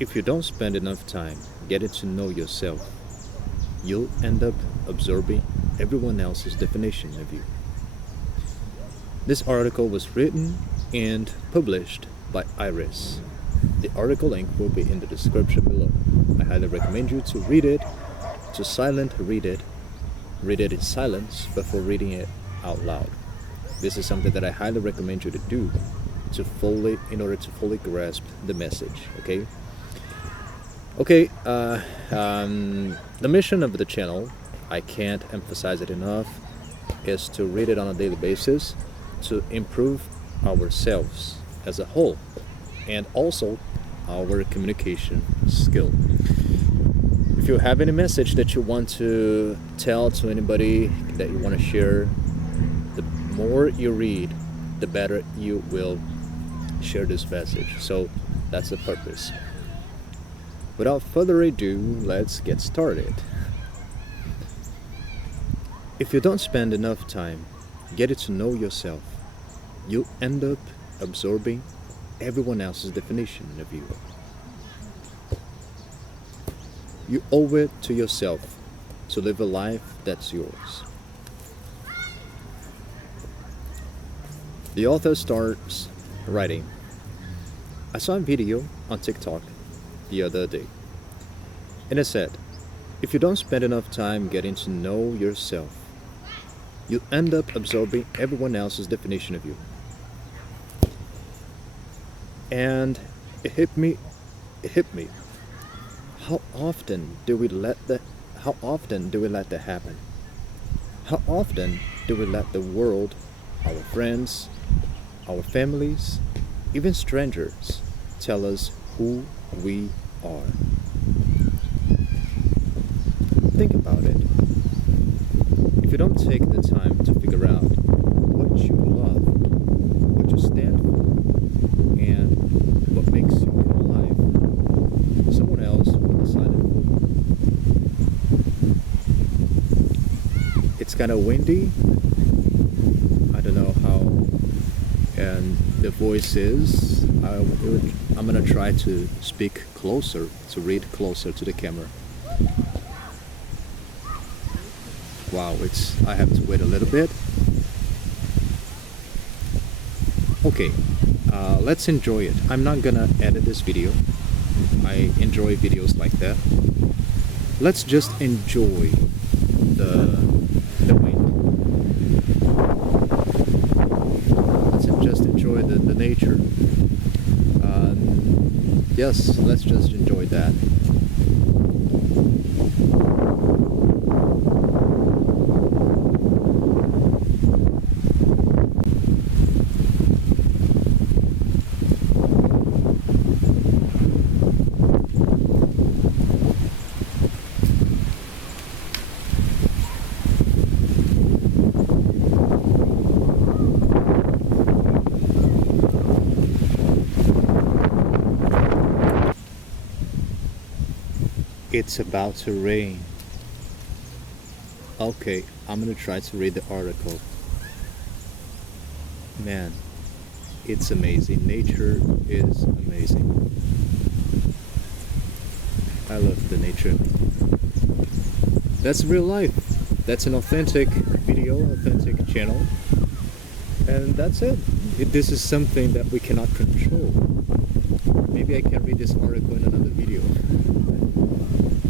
If you don't spend enough time getting to know yourself, you'll end up absorbing everyone else's definition of you. This article was written and published by Iris. The article link will be in the description below. I highly recommend you to read it, to silent read it in silence before reading it out loud. This is something that I highly recommend you to do in order to fully grasp the message. Okay, the mission of the channel, I can't emphasize it enough, is to read it on a daily basis to improve ourselves as a whole and also our communication skill. If you have any message that you want to tell to anybody, that you want to share, the more you read, the better you will share this message. So that's the purpose. Without further ado, let's get started. If you don't spend enough time getting to know yourself, you'll end up absorbing everyone else's definition of you. You owe it to yourself to live a life that's yours. The author starts writing. I saw a video on TikTok the other day, and it said, if you don't spend enough time getting to know yourself, you end up absorbing everyone else's definition of you. And it hit me. How often do we let that happen? How often do we let the world, our friends, our families, even strangers, tell us who we are? Think about it. If you don't take the time to figure out what you love, what you stand for, and what makes you come alive, someone else will decide it for you. It's kind of windy. I don't know how, and the voice is. I'm gonna try to speak closer, to read closer to the camera. Wow, I have to wait a little bit. Okay, let's enjoy it. I'm not gonna edit this video. I enjoy videos like that. Let's just enjoy the wind. Let's just enjoy the nature. Yes, let's just enjoy that. It's about to rain. Okay, I'm gonna try to read the article. Man, it's amazing. Nature is amazing. I love the nature. That's real life. That's an authentic video, authentic channel. And that's it. This is something that we cannot control. Maybe I can read this article in another video.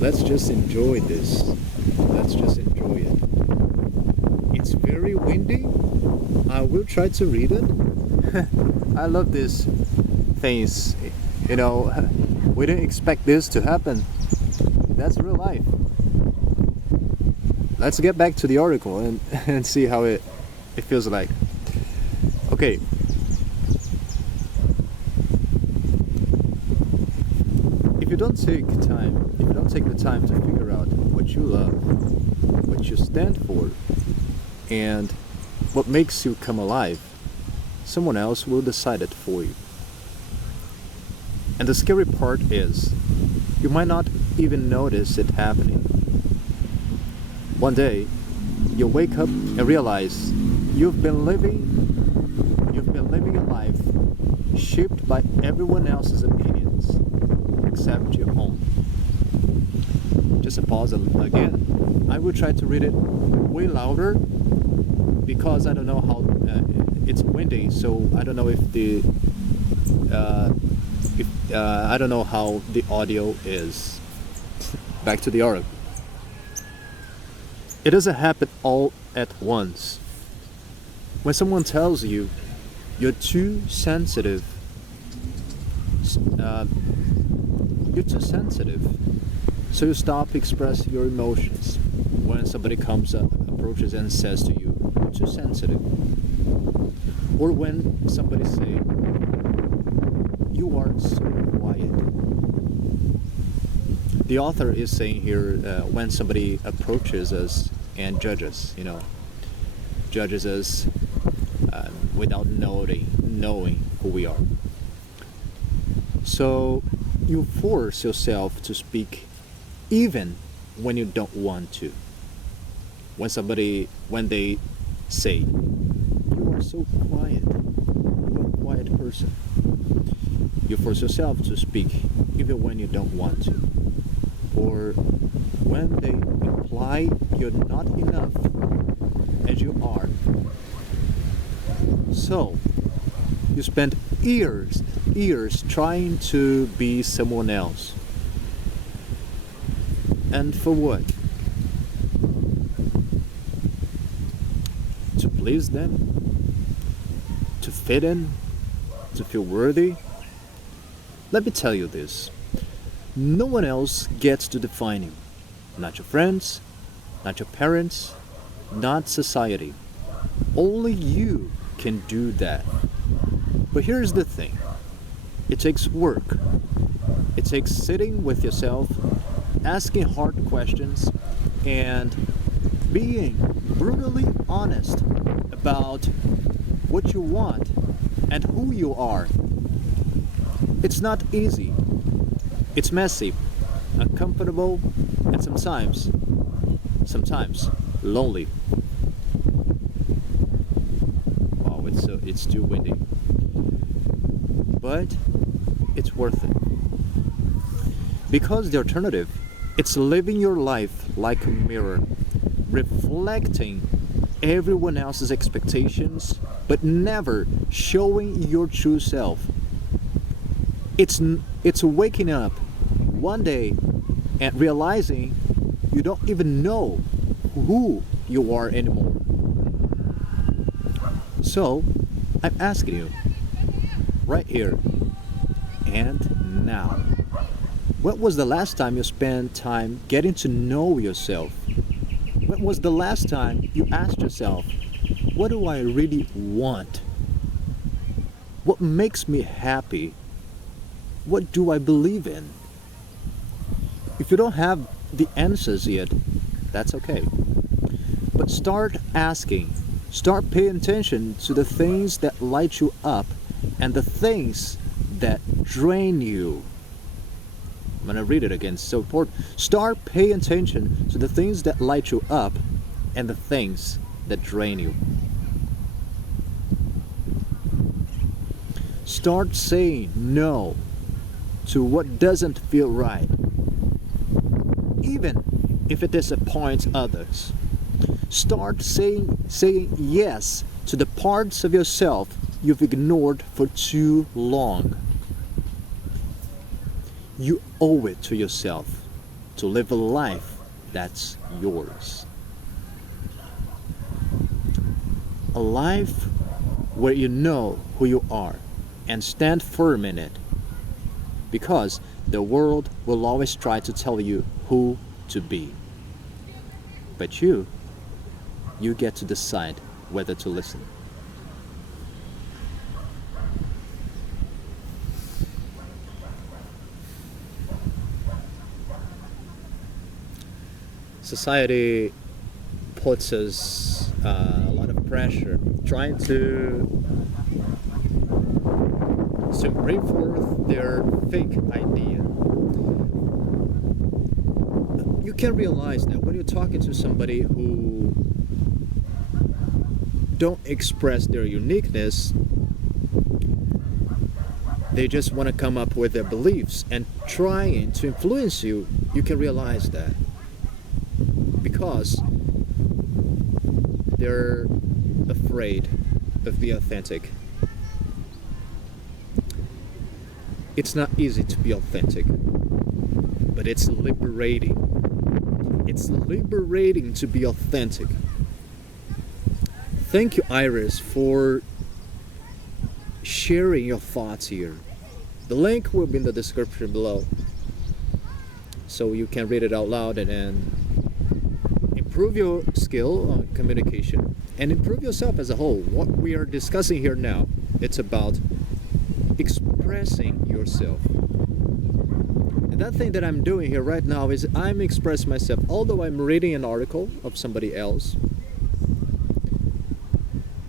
Let's just enjoy this. Let's just enjoy it. It's very windy. I will try to read it. I love these things. We didn't expect this to happen. That's real life. Let's get back to the article and see how it feels like. Okay. If you don't take the time to figure out what you love, what you stand for, and what makes you come alive, someone else will decide it for you. And the scary part is, you might not even notice it happening. One day, you'll wake up and realize you've been living a life shaped by everyone else's opinions, accept your own. Just a pause again. I will try to read it way louder because I don't know how it's windy, so I don't know if I don't know how the audio is. Back to the article. It doesn't happen all at once. When someone tells you you're too sensitive, so you stop expressing your emotions. When somebody comes up, approaches and says to you, you're too sensitive. Or when somebody say, you are so quiet. The author is saying here, when somebody approaches us and judges us without knowing who we are. So you force yourself to speak even when you don't want to. When they say, you are so quiet, you're a quiet person, you force yourself to speak even when you don't want to. Or when they imply you're not enough as you are. So you spend years trying to be someone else. And for what? To please them? To fit in? To feel worthy? Let me tell you this. No one else gets to define you. Not your friends, not your parents, not society. Only you can do that. But here's the thing. It takes work. It takes sitting with yourself, asking hard questions, and being brutally honest about what you want and who you are. It's not easy. It's messy, uncomfortable, and sometimes lonely. Wow, it's too windy. But it's worth it. Because the alternative, it's living your life like a mirror, reflecting everyone else's expectations, but never showing your true self. It's waking up one day and realizing you don't even know who you are anymore. So, I'm asking you, right here and now, when was the last time you spent time getting to know yourself? When was the last time you asked yourself, what do I really want? What makes me happy? What do I believe in? If you don't have the answers yet, that's okay. But start asking. Start paying attention to the things that light you up and the things that drain you. I'm going to read it again, it's so important. Start paying attention to the things that light you up and the things that drain you. Start saying no to what doesn't feel right, even if it disappoints others. Start saying yes to the parts of yourself you've ignored for too long. You owe it to yourself to live a life that's yours. A life where you know who you are and stand firm in it. Because the world will always try to tell you who to be. But you get to decide whether to listen. Society puts us a lot of pressure trying to bring forth their fake idea. You can realize that when you're talking to somebody who don't express their uniqueness, they just want to come up with their beliefs and trying to influence you, you can realize that. Because they're afraid of being authentic. It's not easy to be authentic, but it's liberating. It's liberating to be authentic. Thank you, Iris, for sharing your thoughts here. The link will be in the description below, so you can read it out loud and improve your skill on communication and improve yourself as a whole. What we are discussing here now, it's about expressing yourself. And that thing that I'm doing here right now is I'm expressing myself. Although I'm reading an article of somebody else,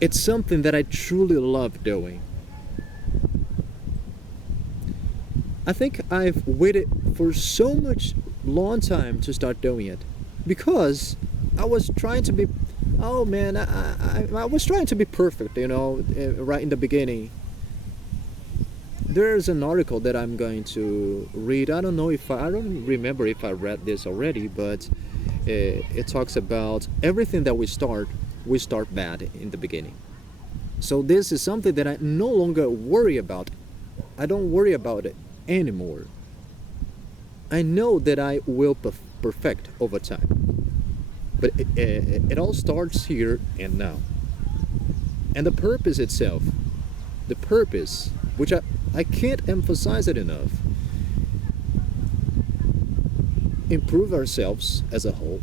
it's something that I truly love doing. I think I've waited for so much long time to start doing it because I was trying to be, oh man, I was trying to be perfect, right in the beginning. There's an article that I'm going to read. I don't remember if I read this already, but it talks about everything that we start bad in the beginning. So this is something that I no longer worry about. I don't worry about it anymore. I know that I will perfect over time. But it all starts here and now. And the purpose itself, which I can't emphasize it enough, improve ourselves as a whole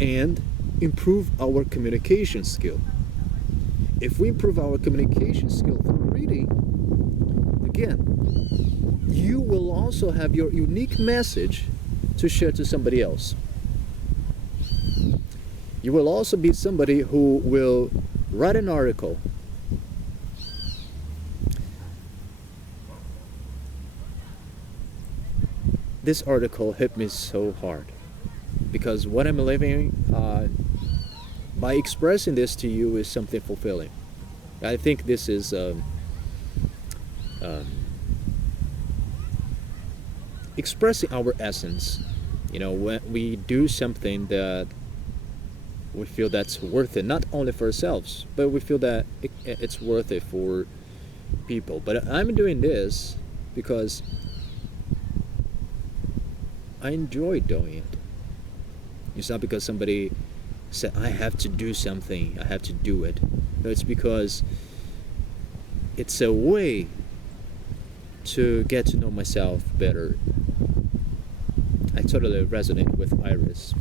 and improve our communication skill. If we improve our communication skill through reading, again, you will also have your unique message to share to somebody else. You will also be somebody who will write an article. This article hit me so hard because what I'm living by expressing this to you is something fulfilling. I think this is expressing our essence. When we do something that we feel that's worth it, not only for ourselves, but we feel that it's worth it for people. But I'm doing this because I enjoy doing it. It's not because somebody said I have to do something, I have to do it. No, it's because it's a way to get to know myself better. I totally resonate with Iris.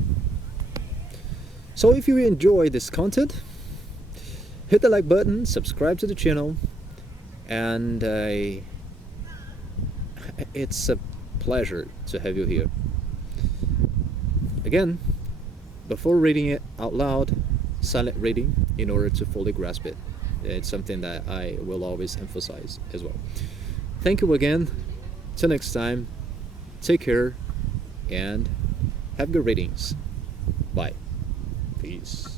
So if you enjoy this content, hit the like button, subscribe to the channel, and it's a pleasure to have you here. Again, before reading it out loud, silent reading in order to fully grasp it. It's something that I will always emphasize as well. Thank you again. Till next time, take care and have good readings. Bye. Peace.